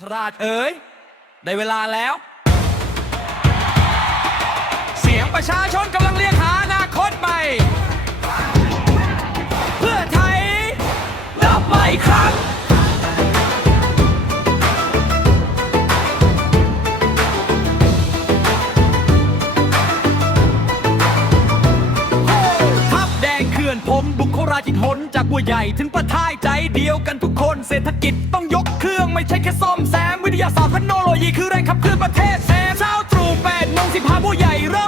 คราดเอ๋ยได้เวลาแล้ว เสียงประชาชนกำลังเรียกหาอนาคตใหม่ เพื่อไทยรับใหม่ครั้ง อนผมบุคคราชินทนจากบัวใหญ่ถึงประทายใจเดียวกันทุกคนเศรษฐกิจต้องยกเครื่องไม่ใช่แค่ซ่อมแซม วิทยาศาสตร์เทคโนโลยีคือแรงขับเคลื่อนประเทศแซมเช้าตรู่แปดโมงสิบห้าบัวใหญ่เริ่ม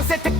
Cause it